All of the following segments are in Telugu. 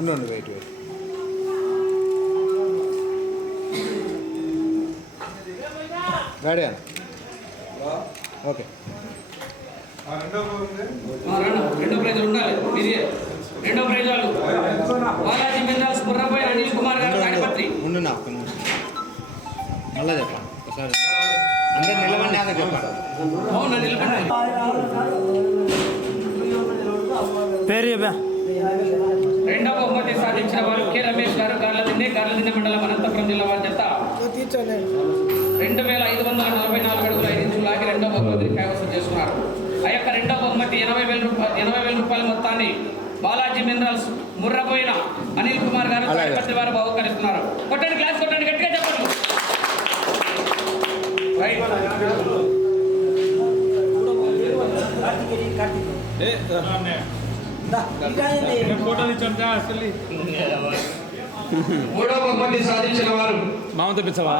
ఉండండి వెయిట్ వెయిట్ రెడీ అన్న ఓకే ఆ, రెండు రెండో ప్రైజ్ ఉండాలి. రెండో ప్రైజ్ వాళ్ళు బాలాజీ మినరల్స్ బుర్రపోయి అనిల్ కుమార్ గారు తాడిపత్రి ఉండు నా ఒక్క నిమిషం మళ్ళా చెప్పండి ఒకసారి. అందరు నిలబడినాక చెప్పండి. అవునా నిలబడండి పేరు చెప్పా. రెండవ బహుమతి సాధించిన వారు కె రమేష్ గారు గార్లదిండి గార్లదిండి మండలం అనంతపురం జిల్లా వారి జత. రెండు వేల ఐదు వందల నలభై నాలుగు అడుగుల ఐదు ఇంచులు లాగి రెండవ బహుమతి కైవసం చేసుకున్నారు. ఆ యొక్క రెండవ బహుమతి ఎనభై వేల రూపాయలు ఎనభై వేల రూపాయల మొత్తాన్ని బాలాజీ మినరల్స్ ముర్రపోయిన అనిల్ కుమార్ గారు. తాడిపత్రి వారు బహుకరిస్తున్నారు. కొట్టండి క్లాస్ కొట్టండి గట్టిగా చెప్పండి. రైట్. సాధించిన వారు. మామ తెప్పించవా?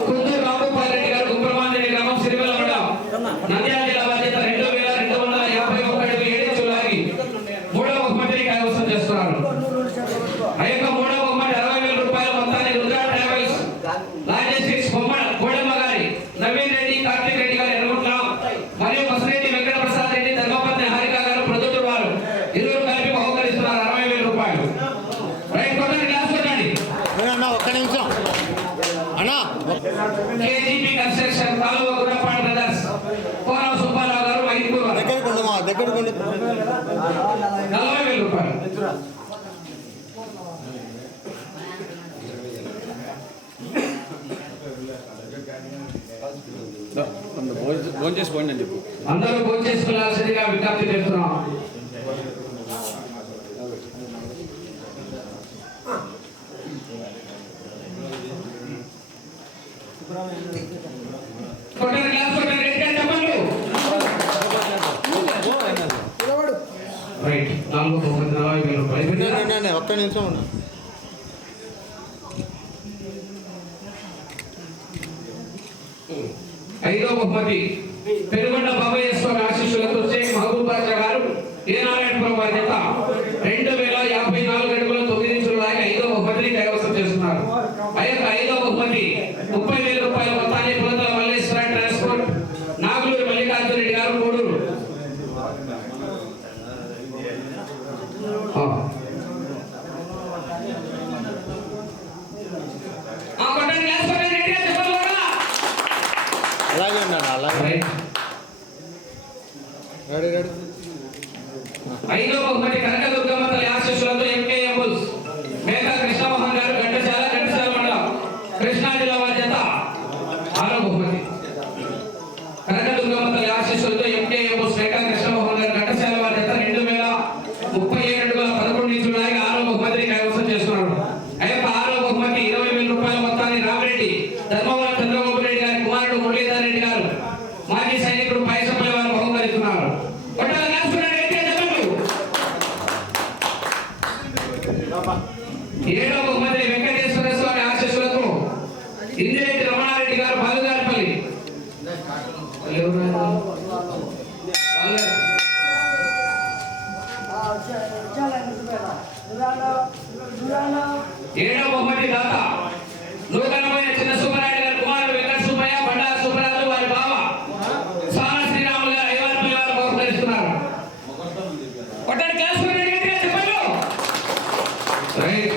కుందూరు రామగోపాల్ రెడ్డి గారు గుంప్రమాన్ రెడ్డి గ్రామం సిరివెల్ల మండలం నంద్యాల జిల్లా బాధ్యత రెండు వేల రెండు వందల యాభై ఒక అడుగు ఏడు ఇంచులు లాగి మూడవ బహుమతిని కైవసం చేస్తున్నారు ఆ యొక్క మూడవ బహుమతి అరవై వేల రూపాయల మొత్తాన్ని రుద్రా ట్రావెల్స్ లాజిస్టిక్స్ బొమ్మ కోడమ్మ గారి నవీన్ రెడ్డి కార్తీక్ రెడ్డి గారు ఎర్రగుట్ల మరియు మసిరెడ్డి వెంకట ప్రసాద్ రెడ్డి ధర్మపత్ని హారిక గారు ప్రొద్దుటూరు వారు ఇరువురు కలిపి బహుకరిస్తున్నారు అరవై వేల రూపాయలు రైట్ కొట్టండి క్లాస్ కొట్టండి ఏ అన్న ఒక్క నిమిషం అన్నా కేజీపీ కన్స్ట్రక్షన్ కాలువ గురపాడు బ్రదర్స్ కోరం సుబ్బారావు గారు మైపూర్ వారు. దగ్గరకు ఉండు మా దగ్గరకు ఉండు. నలభై వేల రూపాయలు. ఫోన్ చేసి పోండి అని చెప్పు. అందరూ భోజనం చేసుకున్నాల్సిందిగా విజ్ఞప్తి చేస్తున్నాం కొట్టండి, గ్లాస్ కొట్టండి, గట్టిగా చెప్పండి. రైట్ నాలుగు వేల ఒక్క నిమిషం ఉండు. ఐదో బహుమతి పెనుగొండ బాబయ్య స్వామి ఆశీస్సులతో షేక్ మహబూబ్ బాషా గారు ఏ నారాయణపురం వారి చేత రెండు వేల యాభై నాలుగు అడుగుల తొమ్మిది ఇంచుల ఐదో బహుమతిని కైవసం చేస్తున్నారు. ఆ యొక్క ఐదో బహుమతి ముప్పై వేల రూపాయల మొత్తాన్ని పులతల మల్లేశ్వర ట్రాన్స్పోర్ట్ నాగులూరు మల్లికార్జున రెడ్డి గారు కోడూరు ఆ. ఆ, కొట్టండి, గ్లాస్ కొట్టండి, గట్టిగా చెప్పండి కూడా. అలాగే ఉన్నాను అలాగే. Ready ready. ఐదో బహుమతి కనకదుర్గమ్మ తల్లి ఆశీస్సులతో ఎంకేఎం బుల్స్ మేకా కృష్ణమోహన్ గారు ఘంటసాల ఘంటసాల మండలం కృష్ణా జిల్లా వారి ఆరో బహుమతి. కనకదుర్గమ్మ తల్లి ఆశీస్సులతో ఎంకేఎం బుల్స్ మేకా కృష్ణమోహన్ గారు ఘంటసాల వారి రెండు వేల ముప్పై ఏడు అడుగుల పదకొండు ఆరో బహుమతిని కైవసం చేస్తున్నారు ఆ యొక్క ఆరో బహుమతి ఇరవై వేల రూపాయల మొత్తాన్ని రామిరెడ్డి ధర్మవరం చంద్రబాబు రెడ్డి గారి కుమారుడు మురళీధర్ రెడ్డి గారు మాజీ సైనికుడు పైసపల్లి వారు బహుకరిస్తున్నారు కొట్టాలి రాసుకున్నాడు గట్టిగా చెప్పండి ఏడో బహుమతి వెంకటేశ్వర స్వామి ఆశీస్సులతో ఇందిరెడ్డి రమణారెడ్డి గారు బాలుగారిపల్లి ఏడో రాయరు? బాలుగారు. బహుమతి దాత నూతనమైన చిన్న సుబ్బరాయుడు గారు కుమారుడు వెంకట సుబ్బయ్య బండారు సుబ్బరాజు వారి బావ సాన శ్రీరాములు గారు ఐవారిపల్లి వారు బహుకరిస్తున్నారు కొట్టాడు క్లాస్ కొట్టండి గట్టిగా చెప్పండి రైట్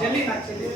చెల్లి నా చెల్లి